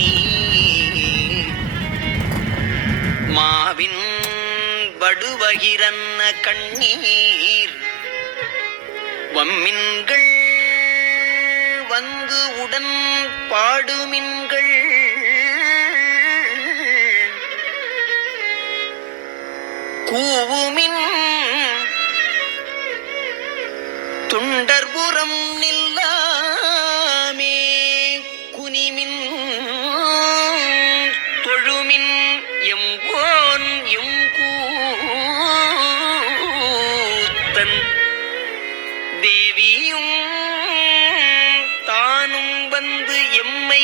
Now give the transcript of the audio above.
கண்ணீர் மாவின் வடுவகிரன்ன கண்ணீர் வம்மின்கள் வந்து உடன் பாடுமின்கள் கூவுமின் துண்டர்புறம் நில்லாமே குனிமின் தொழுமின் எங்கோன் எங்கூத்தன் தேவியும் தானும் வந்து எம்மை